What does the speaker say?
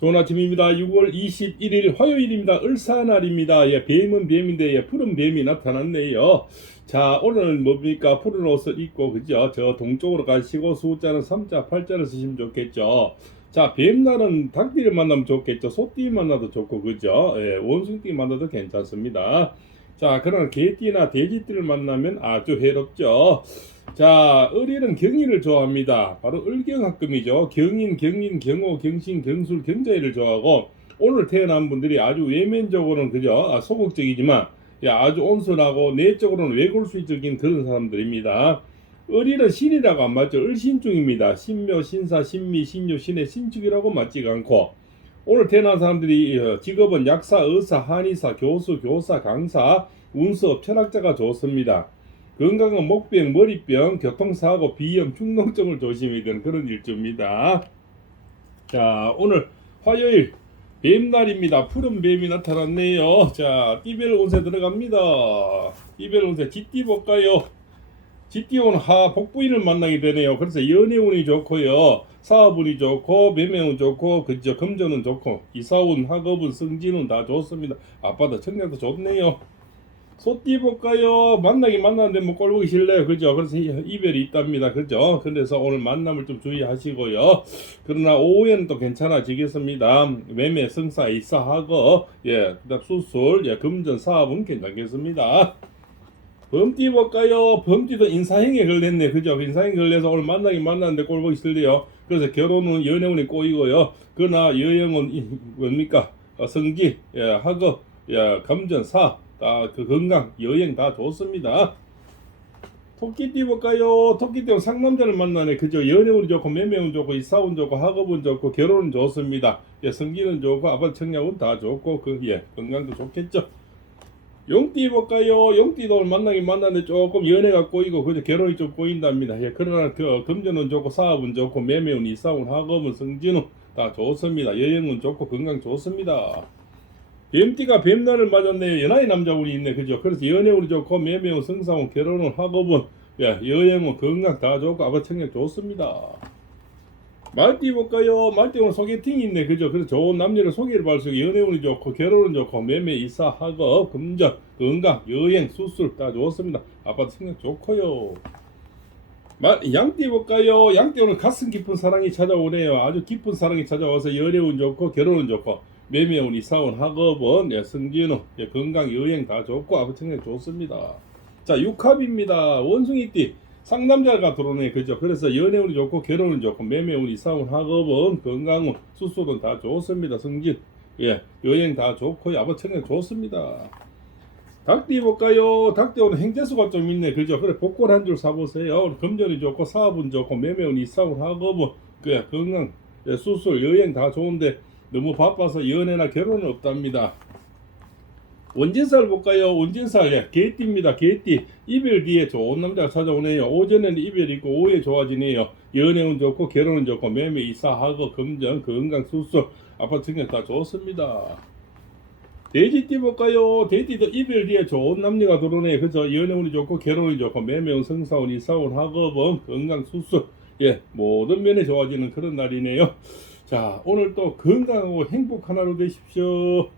좋은 아침입니다. 6월 21일 화요일입니다. 을사날입니다. 예, 뱀은 뱀인데 예, 푸른 뱀이 나타났네요. 자, 오늘은 뭡니까? 푸른 옷을 입고 그죠? 저 동쪽으로 가시고 숫자는 3자, 8자를 쓰시면 좋겠죠. 자, 뱀날은 닭띠를 만나면 좋겠죠. 소띠 만나도 좋고 그죠? 예, 원숭이띠 만나도 괜찮습니다. 자, 그러나 개띠나 돼지띠를 만나면 아주 해롭죠. 자, 을일은 경의를 좋아합니다. 바로 을경합금이죠. 경인, 경인, 경호, 경신, 경술, 경자일을 좋아하고 오늘 태어난 분들이 아주 외면적으로는 그죠? 아, 소극적이지만 야, 아주 온순하고 내적으로는 외골수적인 그런 사람들입니다. 을일은 신이라고 안 맞죠. 을신중입니다. 신묘, 신사, 신미, 신유, 신의 신축이라고 맞지가 않고 오늘 태어난 사람들이 어, 직업은 약사, 의사, 한의사, 교수, 교사, 강사, 운수, 철학자가 좋습니다. 건강은 목병, 머리병, 교통사고, 비염, 충농증을 조심해야 되는 그런 일주입니다. 자, 오늘 화요일 뱀날입니다. 푸른 뱀이 나타났네요. 자, 띠별 운세 들어갑니다. 띠별 운세 쥐띠 볼까요? 쥐띠온 하 복부인을 만나게 되네요. 그래서 연애운이 좋고요. 사업운이 좋고 매매운 좋고 그저 금전은 좋고 이사운, 학업운, 승진운 다 좋습니다. 아빠도 청년도 좋네요. 소띠 볼까요? 만나긴 만났는데 뭐 꼴보기 싫네요. 그죠? 그래서 이- 이별이 있답니다. 그죠? 그래서 오늘 만남을 좀 주의하시고요. 그러나 오후에는 또 괜찮아지겠습니다. 매매, 승사, 이사하고, 예, 그 다음 수술, 예, 금전, 사업은 괜찮겠습니다. 범띠 볼까요? 범띠도 인사행에 걸렸네. 그죠? 인사행에 걸려서 오늘 만나긴 만났는데 꼴보기 싫네요. 그래서 결혼은 연애운이 꼬이고요. 그러나 여행은 이- 뭡니까? 어, 성지, 예, 학업, 예, 금전, 사, 다 그 건강, 여행 다 좋습니다. 토끼띠 볼까요? 토끼띠는 상남자를 만나네. 그죠? 연애운이 좋고, 매매운 좋고, 이사운 좋고, 학업은 좋고, 결혼은 좋습니다. 예, 성기는 좋고, 아빠 청약은 다 좋고, 그, 예, 건강도 좋겠죠. 용띠 볼까요? 용띠도 만나긴 만났는데 조금 연애가 꼬이고, 그죠? 결혼이 좀 꼬인답니다. 예, 그러나 그, 금전은 좋고, 사업은 좋고, 매매운, 이사운, 학업은, 성진은 다 좋습니다. 여행은 좋고, 건강 좋습니다. 뱀띠가 뱀날을 맞았네요. 연하의 남자분이 있네. 그죠? 그래서 연애운이 좋고, 매매운, 성사운, 결혼운, 학업은, 예, 여행은 건강 다 좋고, 아버 청력 좋습니다. 말띠 볼까요? 말띠 오늘 소개팅이 있네. 그죠? 그래서 좋은 남녀를 소개를 받을 수 있고, 연애운이 좋고, 결혼은 좋고, 매매, 이사, 학업, 금전, 건강, 여행, 수술 다 좋습니다. 아빠도 생각 좋고요. 말, 양띠 볼까요? 양띠 오늘 가슴 깊은 사랑이 찾아오네요. 아주 깊은 사랑이 찾아와서 연애운 좋고, 결혼은 좋고, 매매운, 이사운, 학업은, 예, 승진운, 예, 건강, 여행 다 좋고, 아버지 생각 좋습니다. 자, 육합입니다. 원숭이띠. 상남자가 들어오네. 그죠? 그래서 연애운이 좋고, 결혼은 좋고, 매매운, 이사운, 학업은, 건강운, 수술은 다 좋습니다. 승진, 예, 여행 다 좋고요. 아버지 생각 좋습니다. 닭띠 볼까요? 닭띠 오늘 행재수가 좀 있네. 그죠? 그래, 복권 한 줄 사보세요. 금전이 좋고, 사업은 좋고, 매매운, 이사운, 학업은, 그 건강, 예, 수술, 여행 다 좋은데, 너무 바빠서 연애나 결혼은 없답니다. 원진살 볼까요? 원진살 예, 개띠입니다. 개띠 이별 뒤에 좋은 남자가 찾아오네요. 오전에는 이별이 있고 오후에 좋아지네요. 연애운 좋고 결혼은 좋고 매매 이사하고 금전 건강 수술 아파트 청약 다 좋습니다. 돼지띠 볼까요? 돼지도 이별 뒤에 좋은 남녀가 들어오네요. 그죠? 연애운이 좋고 결혼이 좋고 매매운 성사운 이사운 학업은 건강 수술 예 모든 면에 좋아지는 그런 날이네요. 자 오늘 또 건강하고 행복한 하루 되십시오.